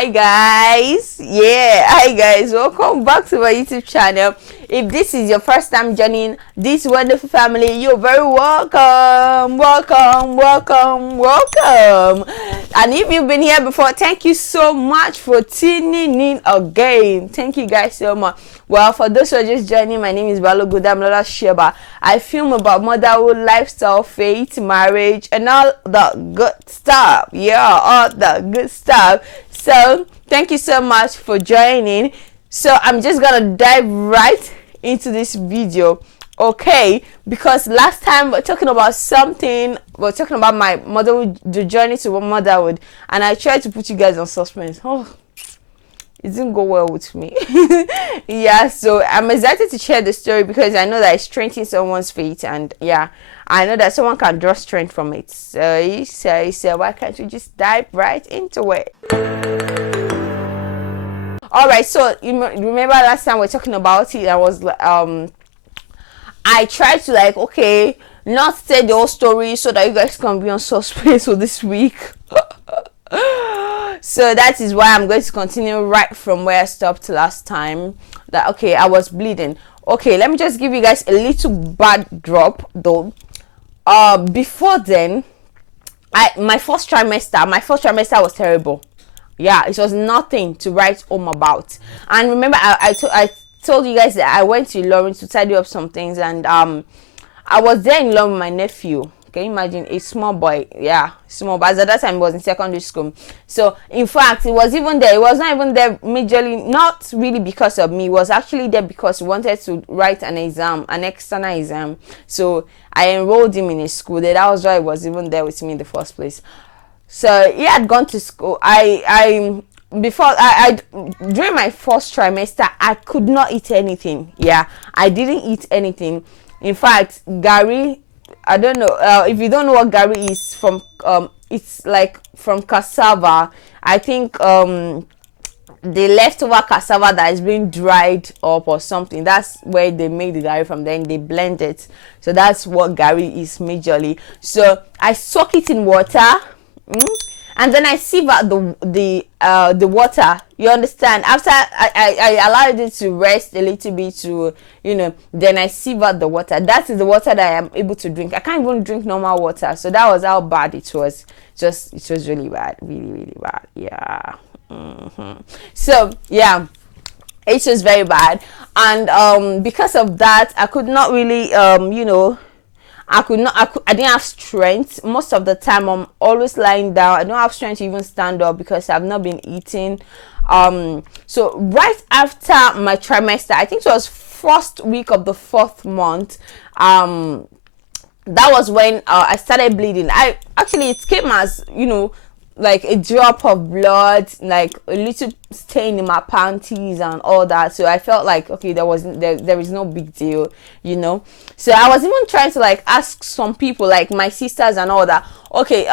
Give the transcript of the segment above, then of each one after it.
Hi guys, welcome back to my YouTube channel. If this is your first time joining this wonderful family, you're very welcome. And if you've been here before, thank you so much for tuning in again. Thank you guys so much. Well, for those who are just joining, my name is Balogudamlola Sheba. I film about motherhood, lifestyle, faith, marriage, and all the good stuff. Yeah, all the good stuff. So thank you so much for joining. So I'm just gonna dive right into this video, okay? Because last time we're talking about my motherhood, the journey to motherhood, and I tried to put you guys on suspense. It didn't go well with me. Yeah, so I'm excited to share the story because I know that it's strengthening someone's faith, and yeah, I know that someone can draw strength from it. So why can't we just dive right into it? All right, so you remember last time we were talking about it, I tried to not say the whole story so that you guys can be on suspense for this week. So that is why I'm going to continue right from where I stopped last time. I was bleeding. Okay, let me just give you guys a little backdrop though. Before then, my first trimester was terrible. Yeah, it was nothing to write home about. And remember, I told you guys that I went to Lawrence to tidy up some things, and I was there in Lawrence with my nephew. Can you imagine? A small boy, yeah, small. But at that time, he was in secondary school. So, in fact, it was even there. It was not even there majorly, not really because of me. It was actually there because he wanted to write an exam, an external exam. So, I enrolled him in a school. That was why he was even there with me in the first place. So, he had gone to school. During my first trimester, I could not eat anything. Yeah, I didn't eat anything. In fact, Gary, I don't know if you don't know what Gary is from. It's like from cassava. I think the leftover cassava that is being dried up or something. That's where they make the Gary from. Then they blend it. So that's what Gary is majorly. So I soak it in water. And then I sieve out the water. You understand? After I allowed it to rest a little bit to, then I sieve out the water. That is the water that I am able to drink. I can't even drink normal water. So that was how bad it was. It was really bad. Really, really bad. Yeah. So, yeah. It was very bad. And because of that, I could not really, I didn't have strength. Most of the time, I'm always lying down. I don't have strength to even stand up because I've not been eating. So right after my trimester, I think it was first week of the 4th month, that was when I started bleeding. It came as, like a drop of blood, like a little stain in my panties and all that. So I felt like, okay, there is no big deal, So I was even trying to ask some people, like my sisters and all that, okay,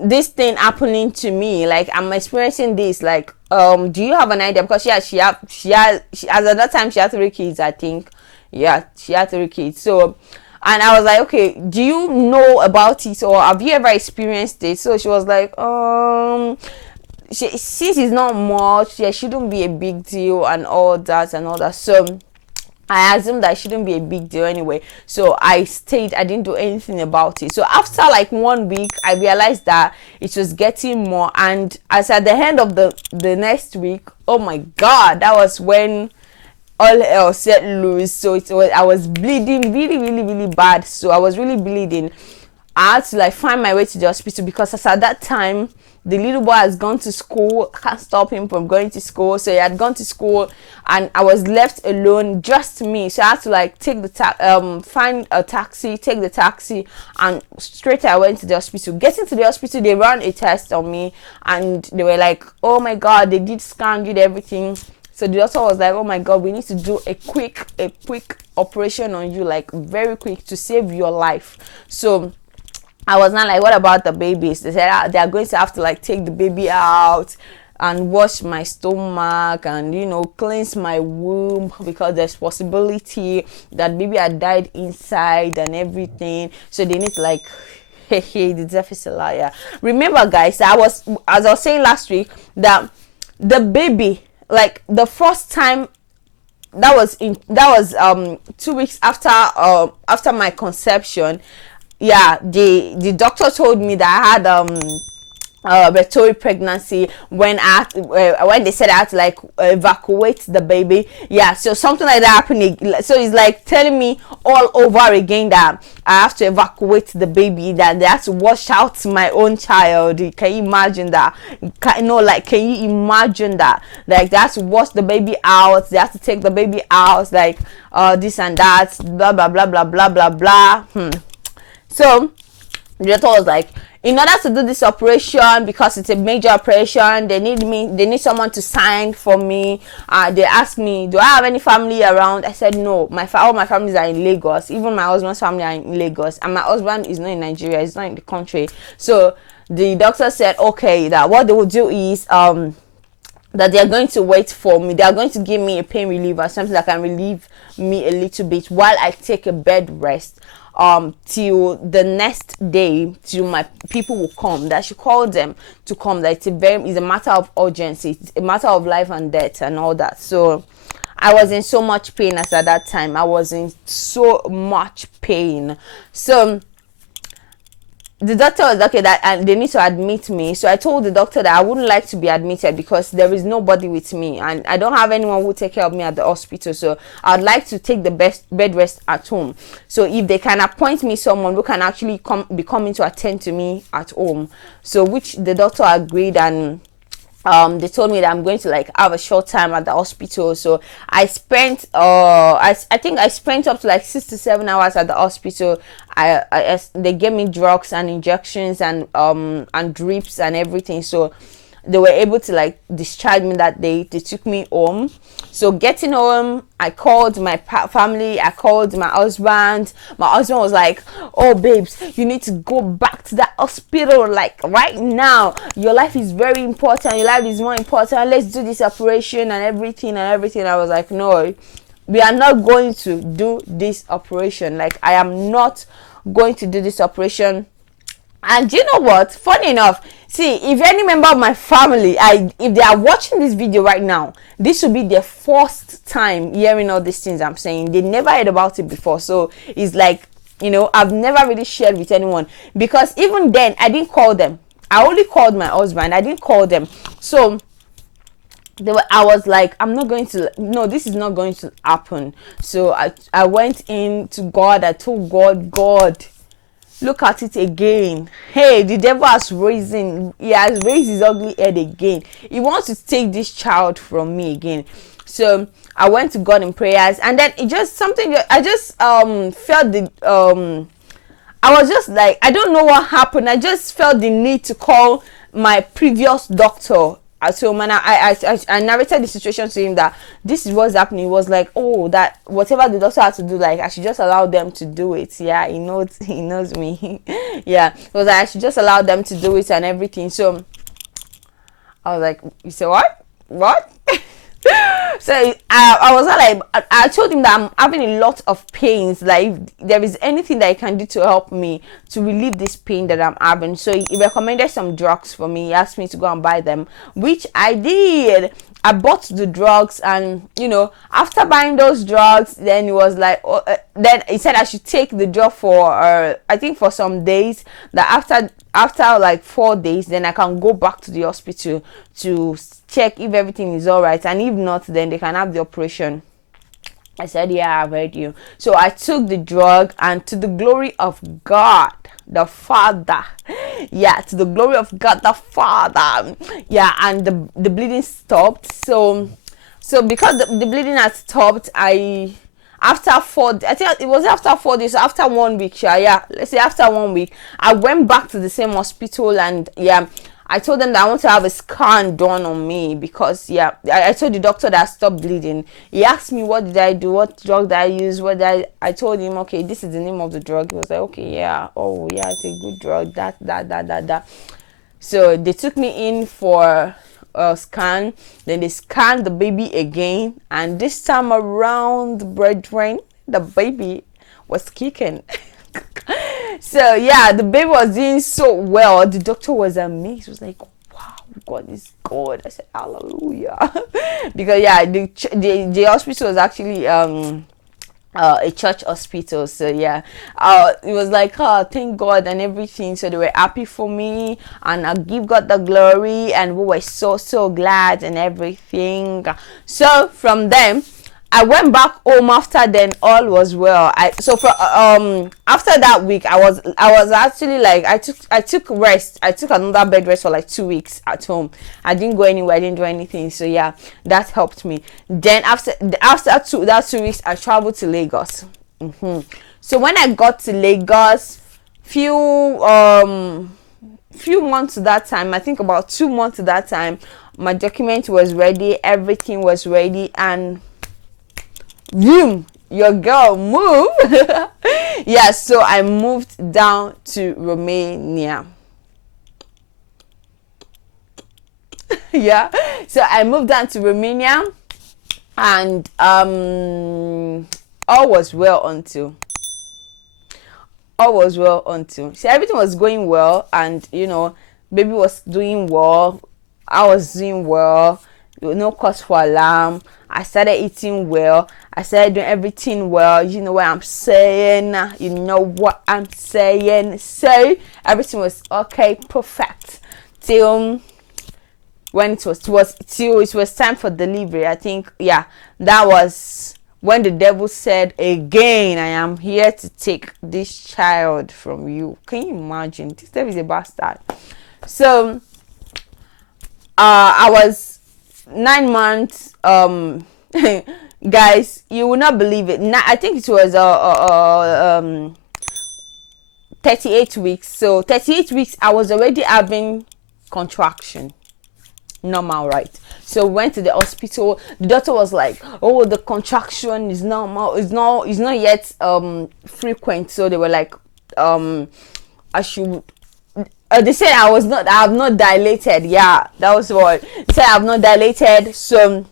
this thing happening to me, like I'm experiencing this, like do you have an idea? Because she has at that time she had 3 kids, I think. Yeah, she had 3 kids. So, and I was like, okay, do you know about it or have you ever experienced it? So she was like, since it's not much, yeah, shouldn't be a big deal and all that. So I assumed that it shouldn't be a big deal anyway. So I stayed. I didn't do anything about it. So after 1 week, I realized that it was getting more. And as at the end of the next week, oh my God, that was when all else set loose. So I was bleeding really, really, really bad. So I was really bleeding. I had to find my way to the hospital because as at that time the little boy has gone to school. I can't stop him from going to school. So he had gone to school and I was left alone, just me. So I had to take find a taxi, take the taxi, and straight I went to the hospital. Getting to the hospital, they ran a test on me and they were like, oh my God, they did scan, did everything. So the doctor was like, oh my God, we need to do a quick operation on you, very quick, to save your life. So I was not like, what about the babies? They said they are going to have to take the baby out and wash my stomach and cleanse my womb because there's possibility that baby had died inside and everything. So they need to Hey, the deficit liar. Remember, guys, as I was saying last week, that the baby, like the first time, that was 2 weeks after my conception. Yeah, the doctor told me that I had respiratory pregnancy when they said I had to like evacuate the baby. Yeah, so something like that happened. So it's like telling me all over again that I have to evacuate the baby, that they have to wash out my own child. Can you imagine that? Can you imagine that? Like, they have to wash the baby out, they have to take the baby out, like this and that, blah blah blah blah blah blah blah. So the doctor was like, in order to do this operation, because it's a major operation, they need someone to sign for me. They asked me, do I have any family around? I said no. All my families are in Lagos. Even my husband's family are in Lagos, and my husband is not in Nigeria, he's not in the country. So the doctor said, okay, that what they will do is that they are going to wait for me. They are going to give me a pain reliever, something that can relieve me a little bit while I take a bed rest till the next day, till my people will come. That she called them to come. That it's a matter of urgency, it's a matter of life and death and all that. So I was in so much pain as at that time. I was in so much pain. So the doctor was okay that and they need to admit me. So I told the doctor that I wouldn't like to be admitted because there is nobody with me and I don't have anyone who will take care of me at the hospital. So I'd like to take the best bed rest at home. So if they can appoint me someone who can actually be coming to attend to me at home, so which the doctor agreed, and they told me that I'm going to like have a short time at the hospital. So I spent I think I spent up to like 6 to 7 hours at the hospital. They gave me drugs and injections and drips and everything. So they were able to like discharge me that day. They took me home. So getting home, I called my family, I called my husband. My husband was like, oh babes, you need to go back to that hospital like right now. Your life is very important, your life is more important, let's do this operation and everything. I was like, no, we are not going to do this operation. Like, I am not going to do this operation. And you know what, funny enough, see, if any member of my family, if they are watching this video right now, this will be their first time hearing all these things I'm saying. They never heard about it before. So it's like, I've never really shared with anyone, because even then I didn't call them. I only called my husband, I didn't call them. So I was like, this is not going to happen. So I went in to God. I told God, look at it again. Hey, the devil he has raised his ugly head again. He wants to take this child from me again. So I went to God in prayers, and then it just I just felt I was just like, I don't know what happened. I just felt the need to call my previous doctor. So man, I narrated the situation to him, that this is what's happening. He was like, oh, that whatever the doctor had to do, like I should just allow them to do it. Yeah, he knows me. Yeah, it was like I should just allow them to do it and everything. So I was like, you say what? So I was like, I told him that I'm having a lot of pains. Like, if there is anything that he can do to help me to relieve this pain that I'm having. So he recommended some drugs for me. He asked me to go and buy them, which I did. I bought the drugs, and after buying those drugs, then he was like, then he said I should take the drug for I think for some days. That after like 4 days, then I can go back to the hospital to check if everything is all right, and if not, then they can have the operation. I said, yeah, I've heard you. So I took the drug, and to the glory of God the Father, to the glory of God the Father, and the bleeding stopped. So because the bleeding had stopped, after 4 days, I think it was after 4 days, after 1 week, let's say after 1 week, I went back to the same hospital, and I told them that I want to have a scan done on me, because I told the doctor that I stopped bleeding. He asked me what did I do, what drug did I use, I told him, okay, this is the name of the drug. He was like, okay, it's a good drug, that. So they took me in for a scan. Then they scanned the baby again, and this time around, brethren, the baby was kicking. So yeah, the baby was doing so well. The doctor was amazed. He was like, wow, God is good. I said, hallelujah. Because yeah, the hospital was actually a church hospital. So yeah, it was like, oh, thank God and everything. So they were happy for me, and I give God the glory, and we were so glad and everything. So from them, I went back home. After then, all was well. For after that week, I was actually like, I took rest. I took another bed rest for like 2 weeks at home. I didn't go anywhere. I didn't do anything. So yeah, that helped me. Then after that 2 weeks, I traveled to Lagos. So when I got to Lagos, few months to that time, I think about 2 months to that time, my document was ready. Everything was ready, and boom, your girl moved. Yeah, so I moved down to Romania. Yeah, so I moved down to Romania, and all was well until so everything was going well, and baby was doing well, I was doing well, no cause for alarm. I started eating well. I started doing everything well. You know what I'm saying? So everything was okay, perfect. Till when it was time for delivery. I think, yeah, that was when the devil said again, I am here to take this child from you. Can you imagine? This devil is a bastard. So I was 9 months. Guys, you will not believe it. I think it was 38 weeks. So 38 weeks, I was already having contraction. Normal, right? So went to the hospital. The doctor was like, oh, the contraction is normal. It's not yet frequent. So they were like, I should. They said I have not dilated. Yeah, that was what they said. I have not dilated. So,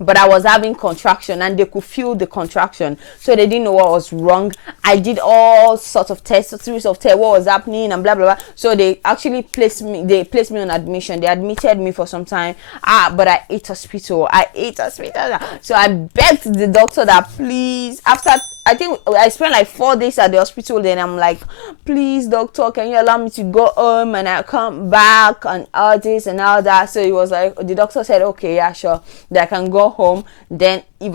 but I was having contraction, and they could feel the contraction, so they didn't know what was wrong. I did all sorts of tests, series of tests, what was happening, and blah blah blah. So they actually placed me on admission. They admitted me for some time. But I ate hospital. So I begged the doctor that please, after I think I spent like 4 days at the hospital. Then I'm like, please, doctor, can you allow me to go home and I come back and all this and all that? So he was like, the doctor said, okay, yeah, sure, that I can go home. Then if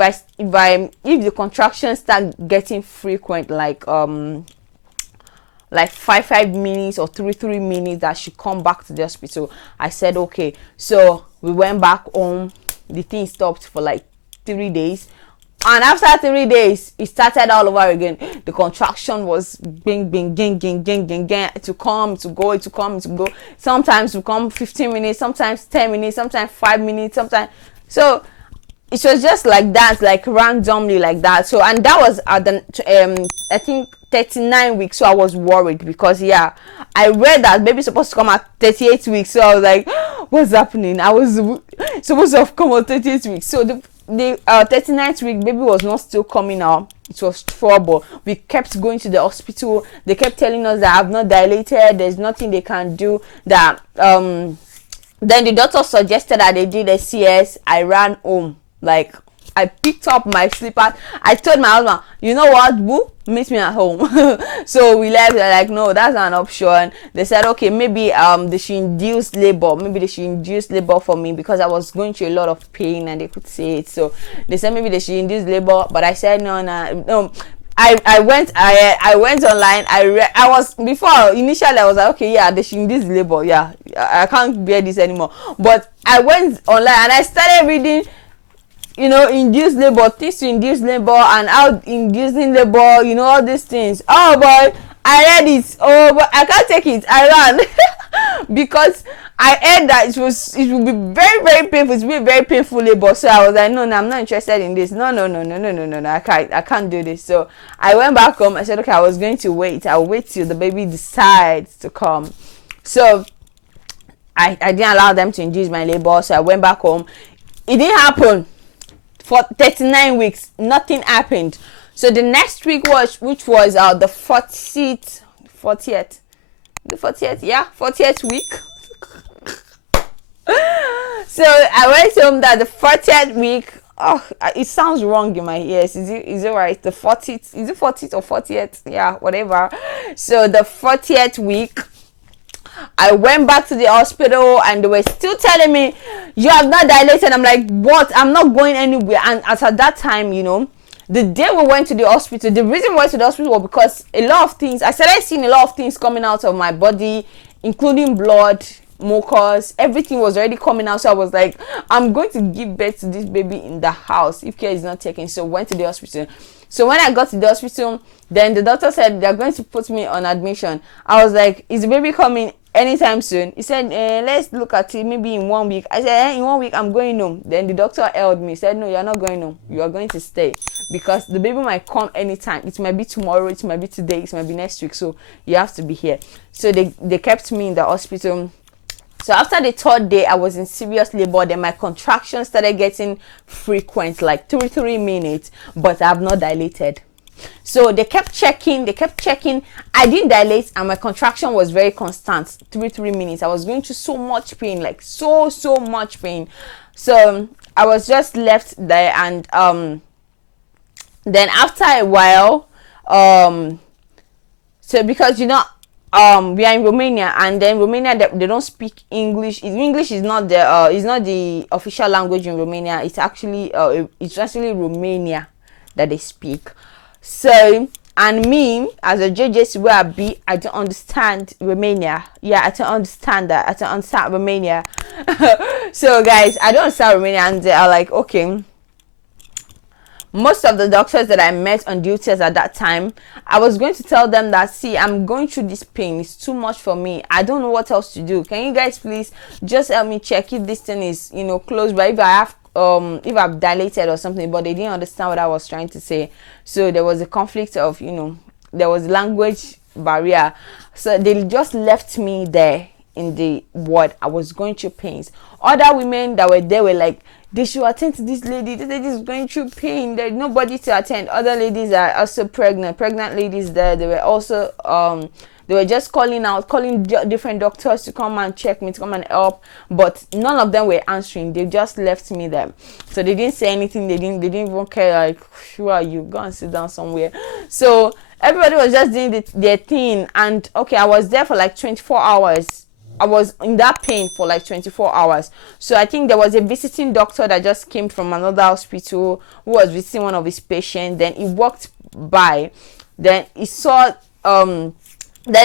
the contractions start getting frequent, like 5 minutes or 3 minutes, that I should come back to the hospital. I said okay. So we went back home. The thing stopped for like 3 days. And after 3 days, it started all over again. The contraction was bing, bing, gang, to come, to go, to come, to go. Sometimes to come 15 minutes, sometimes 10 minutes, sometimes 5 minutes, sometimes. So it was just like that, like randomly like that. So, and that was at the, I think 39 weeks. So I was worried because, yeah, I read that baby's supposed to come at 38 weeks. So I was like, what's happening? I was supposed to have come at 38 weeks. So the 39th week, baby was not still coming out. It was trouble. We kept going to the hospital. They kept telling us that I have not dilated, there's nothing they can do. That then the doctor suggested that they did a CS. I ran home. Like, I picked up my slippers. I told my husband, you know what, boo, meet me at home. So we left. They're like, no, that's not an option. They said, okay, maybe they should induce labor. Maybe they should induce labor for me, because I was going through a lot of pain and they could see it. So they said maybe they should induce labor, but I said no. I went online. I was, before initially I was like, okay, yeah, they should induce labor. Yeah, I can't bear this anymore. But I went online and I started reading, induce labor, things to induce labor, and how inducing labor, all these things. Oh boy, I read it. Oh, but I can't take it. I ran because I heard that it will be very, very painful. It will be very painful labor. So I was like, no, I'm not interested in this. No. I can't do this. So I went back home. I said, okay, I was going to wait. I'll wait till the baby decides to come. So I didn't allow them to induce my labor. So I went back home. It didn't happen. For 39 weeks, nothing happened. So the next week which was the 40th, the 40th, yeah, 40th week. So I went home that the 40th week. Oh, it sounds wrong in my ears. Is it right? The 40th, is it 40th or 40th? Yeah, whatever. So the 40th week, I went back to the hospital and they were still telling me, you have not dilated. I'm like, what? I'm not going anywhere. And at that time, the day we went to the hospital, the reason we went to the hospital was because a lot of things, I started seeing a lot of things coming out of my body, including blood, mucus, everything was already coming out. So I was like, I'm going to give birth to this baby in the house if care is not taken. So went to the hospital. So when I got to the hospital, then the doctor said they're going to put me on admission. I was like, is the baby coming anytime soon? He said, let's look at it maybe in 1 week. I said, in 1 week I'm going home. Then the doctor held me, said, no, you're not going home, you are going to stay, because the baby might come anytime. It might be tomorrow, it might be today, it might be next week, so you have to be here. So they kept me in the hospital. So after the 3rd day, I was in serious labor. Then my contractions started getting frequent, like 3 minutes, but I have not dilated. So they kept checking. I didn't dilate, and my contraction was very constant, 3 minutes. I was going through so much pain, like so much pain. So I was just left there, and then after a while, so because we are in Romania, and then Romania, they don't speak English. English is not the official language in Romania. It's actually Romania that they speak. So, and me as a JJC where I be, I don't understand Romania. Yeah, I don't understand that. I don't understand Romania. So guys, I don't understand Romania, and they are like, okay. Most of the doctors that I met on duties at that time, I was going to tell them that, see, I'm going through this pain. It's too much for me. I don't know what else to do. Can you guys please just help me check if this thing is, close by, if I've dilated or something. But they didn't understand what I was trying to say. So there was a conflict of, there was language barrier. So they just left me there in the ward. I was going through pains. Other women that were there were like, they should attend to this lady. This lady is going through pain. There's nobody to attend. Other ladies are also pregnant ladies there. They were also they were just calling different doctors to come and check me, to come and help, but none of them were answering. They just left me there. So they didn't say anything. They didn't even care, like, who are you? Go and sit down somewhere. So everybody was just doing their thing. And okay, I was there for like 24 hours. I was in that pain for like 24 hours. So I think there was a visiting doctor that just came from another hospital who was visiting one of his patients. Then he walked by. Then he saw, then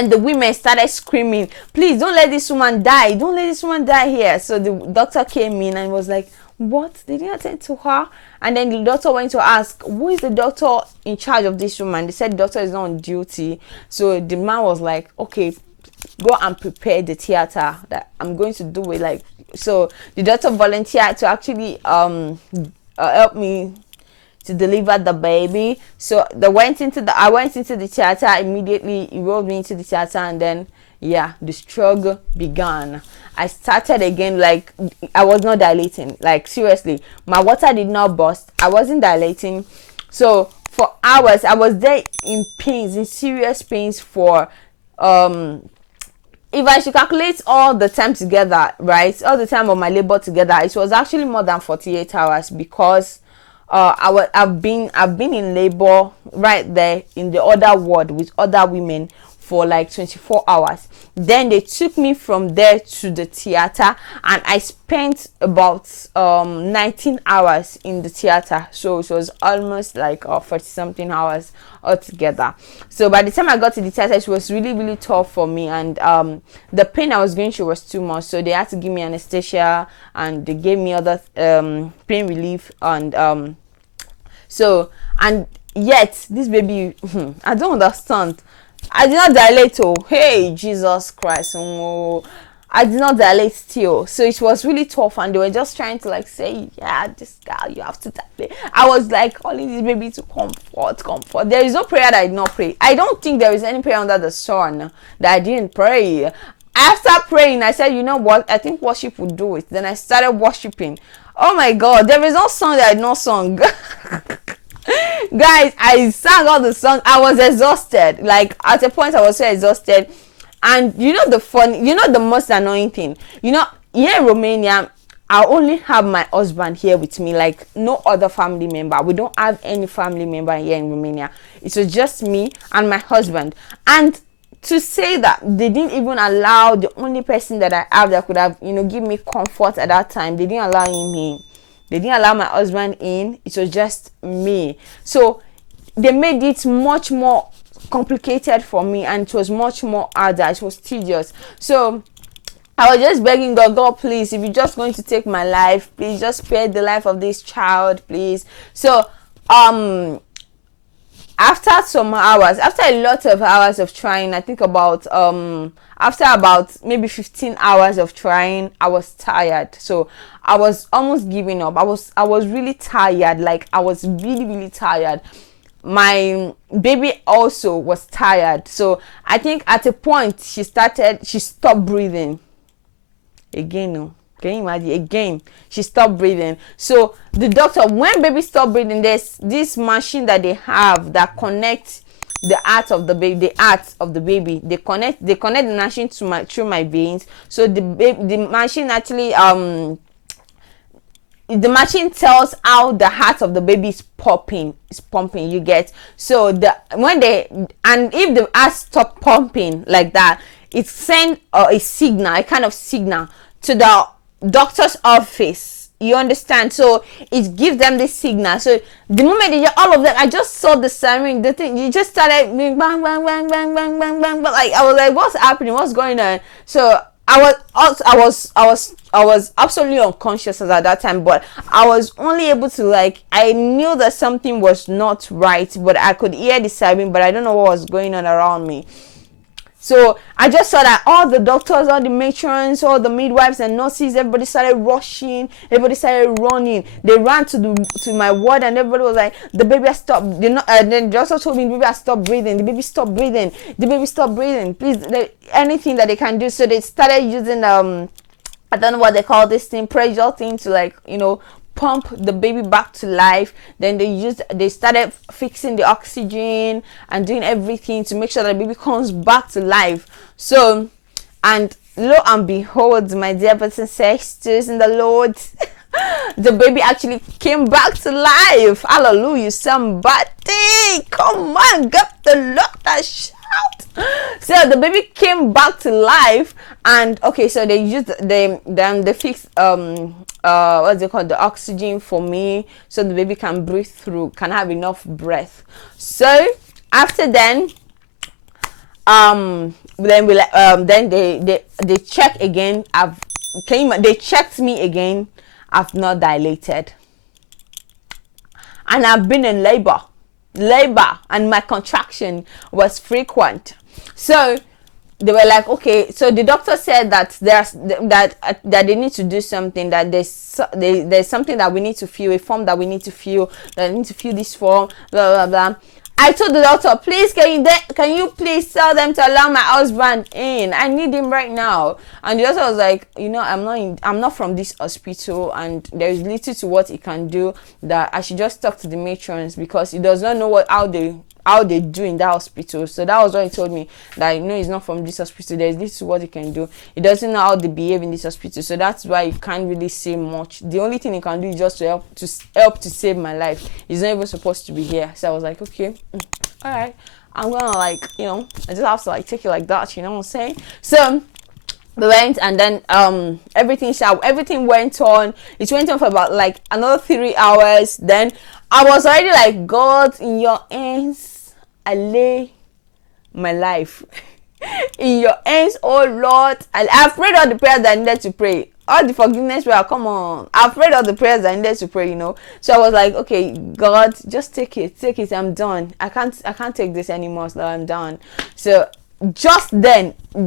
the women started screaming, please don't let this woman die. Don't let this woman die here. So the doctor came in and was like, what? They didn't attend to her? And then the doctor went to ask, who is the doctor in charge of this woman? They said the doctor is not on duty. So the man was like, okay, go and prepare the theater that I'm going to do it. Like, so the doctor volunteered to actually help me to deliver the baby. So I went into the theater immediately. He rolled me into the theater, and then the struggle began. I started again. Like, I was not dilating. Like, seriously, my water did not burst. I wasn't dilating. So for hours I was there in pains, in serious pains for if I should calculate all the time together, right, all the time of my labor together, it was actually more than 48 hours, because I've been in labor right there in the other ward with other women for like 24 hours. Then they took me from there to the theater, and I spent about 19 hours in the theater. So it was almost like 40 something hours altogether. So by the time I got to the theater, it was really, really tough for me, and the pain I was going through was too much. So they had to give me anesthesia, and they gave me other pain relief, and and yet this baby, I don't understand. I did not dilate. Oh, hey, Jesus Christ. Oh, I did not dilate still. So it was really tough, and they were just trying to like say, yeah, this girl, you have to dilate. I was like calling this baby to comfort. There is no prayer that I did not pray. I don't think there is any prayer under the sun that I didn't pray. After praying, I said, you know what? I think worship would do it. Then I started worshiping. Oh my God, there is no song that I had not sung. Guys, I sang all the songs. I was exhausted. Like at a point, I was so exhausted. And you know the most annoying thing. Here in Romania, I only have my husband here with me, like no other family member. We don't have any family member here in Romania. It was just me and my husband. And to say that they didn't even allow the only person that I have that could have, give me comfort at that time, they didn't allow him in. They didn't allow my husband in. It was just me. So they made it much more complicated for me, and it was much more harder. It was tedious. So I was just begging God, please, if you're just going to take my life, please just spare the life of this child, please. So after a lot of hours of trying, I think about after about maybe 15 hours of trying, I was tired. So I was almost giving up. I was really tired. Like I was really, really tired. My baby also was tired. So I think at a point she stopped breathing. Again, no. Can you imagine? Again, she stopped breathing. So the doctor, when baby stopped breathing, there's this machine that they have that connects the heart of the baby. They connect the machine through my veins. So the machine actually the machine tells how the heart of the baby is pumping. You get? So if the heart stop pumping like that, it sends a signal, a kind of signal to the doctor's office. You understand? So it gives them this signal. So the moment all of them, I just saw the siren, the thing, you just started bang, bang, bang, bang, bang, bang, bang. Like I was like, what's happening? What's going on? So I was absolutely unconscious at that time, but I was only able to I knew that something was not right, but I could hear the siren, but I don't know what was going on around me. So I just saw that all the doctors, all the matrons, all the midwives and nurses, everybody started rushing, everybody started running. They ran to my ward, and everybody was like, the baby has stopped. Then the doctor told me the baby has stopped breathing. The baby stopped breathing. The baby stopped breathing. Please, anything that they can do. So they started using I don't know what they call this thing, pressure thing to pump the baby back to life. Then they started fixing the oxygen and doing everything to make sure that the baby comes back to life. So, and lo and behold, my dear brothers and sisters in the Lord, the baby actually came back to life. Hallelujah, somebody, come on, get the Lord that shout. So the baby came back to life, and okay, so they used they fixed what's it called, the oxygen for me, so the baby can breathe through, can have enough breath. So after then then they check again. They checked me again. I've not dilated, and I've been in labor, and my contraction was frequent. So they were like, okay, so the doctor said that that they need to do something, that there's something that we need to fill, a form that we need to fill, that I need to fill this form, blah blah blah. I told the doctor, please, can you please tell them to allow my husband in? I need him right now. And the doctor was like, I'm not from this hospital, and there is little to what he can do, that I should just talk to the matrons, because he does not know how they do in that hospital. So that was what he told me, that he's not from this hospital. There's little to what he can do. He doesn't know how they behave in this hospital, so that's why he can't really say much. The only thing he can do is just to help to save my life. He's not even supposed to be here. So I was like, okay, all right, I'm gonna I just have to take it like that, you know what I'm saying? So we went, and then everything went on. It went on for about another 3 hours. Then I was already like, God, in your hands I lay my life. In your hands, oh Lord. I've prayed all the prayers that I needed to pray. All the forgiveness prayer, come on. I've prayed all the prayers that I needed to pray, So I was like, okay, God, just take it. I'm done. I can't take this anymore, so I'm done. So just then, I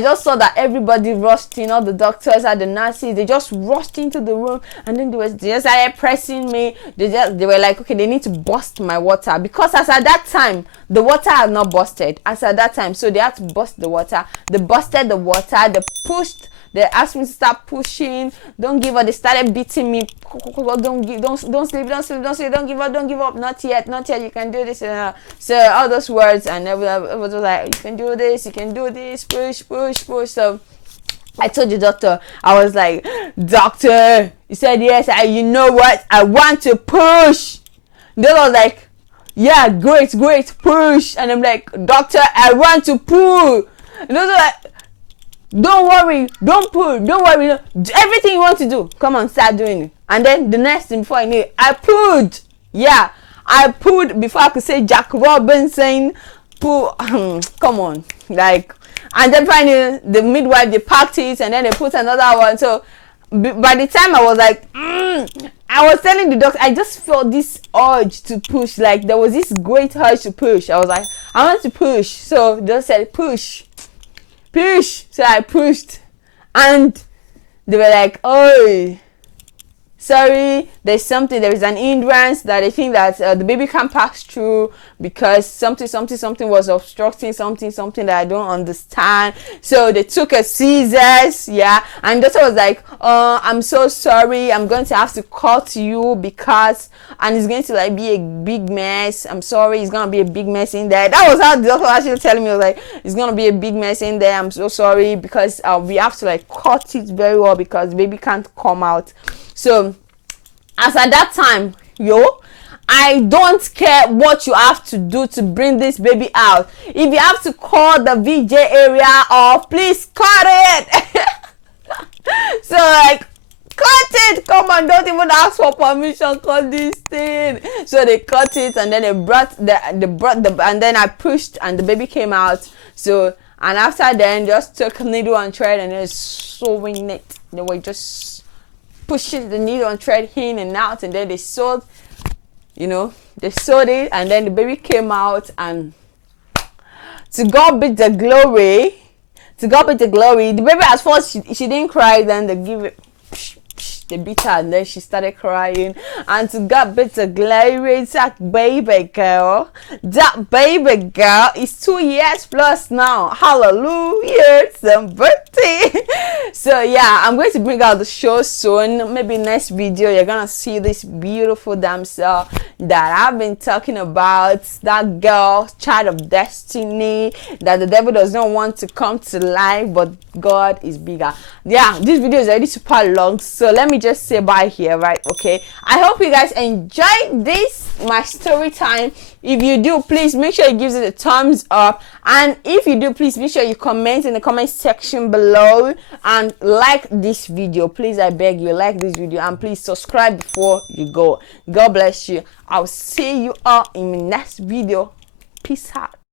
just saw that everybody rushed in, all the doctors and the nurses, they just rushed into the room, and then they just started pressing me. They were like, okay, they need to burst my water, because as at that time, the water had not busted. As at that time, so they had to burst the water. They busted the water, they pushed They asked me to start pushing. Don't give up. They started beating me. Don't sleep, don't give up. Not yet. You can do this. So all those words, and everyone was like, you can do this, push. So I told the doctor, I was like, doctor, he said, yes, you know what? I want to push. The doctor was like, yeah, great, push. And I'm like, doctor, I want to pull. And the doctor was like, don't worry, don't pull, don't worry. Everything you want to do, come on, start doing it. And then the next thing before I knew it, I pulled. Yeah, I pulled before I could say Jack Robinson. Pull, come on, like. And then finally, the midwife, they packed it, and then they put another one. So by the time I was like, I was telling the doctor, I just felt this urge to push. Like there was this great urge to push. I was like, I want to push. So they just said, push. So I pushed, and they were like, oh, sorry, there is an hindrance that they think that the baby can't pass through because something was obstructing something that I don't understand. So they took a scissors, yeah, and the doctor was like, I'm so sorry, I'm going to have to cut you because, and it's going to like be a big mess. I'm sorry, it's gonna be a big mess in there. That was how the doctor was actually telling me. I was like, it's gonna be a big mess in there. I'm so sorry because we have to like cut it very well because the baby can't come out. So as at that time, I don't care what you have to do to bring this baby out. If you have to call the VJ area off, please cut it. So like, cut it, come on, don't even ask for permission, cut this thing. So they cut it, and then they brought and then I pushed, and the baby came out. So, and after then, just took needle and thread and then sewing it. They were just pushing the needle and thread in and out, and then they sewed it, and then the baby came out, and to God be the glory. The baby at first she didn't cry, then they give it, they beat her, and then she started crying. And to God be the glory, that baby girl is 2 years plus now. Hallelujah, somebody. So yeah, I'm going to bring out the show soon. Maybe next video you're gonna see this beautiful damsel that I've been talking about, that girl, child of destiny, that the devil does not want to come to life, but God is bigger. Yeah, this video is already super long, so let me just say bye here, right? Okay, I hope you guys enjoyed this, my story time. If you do, please make sure you give it a thumbs up, and if you do, please make sure you comment in the comment section below and like this video. Please, I beg you, like this video, and please subscribe before you go. God bless you. I'll see you all in my next video. Peace out.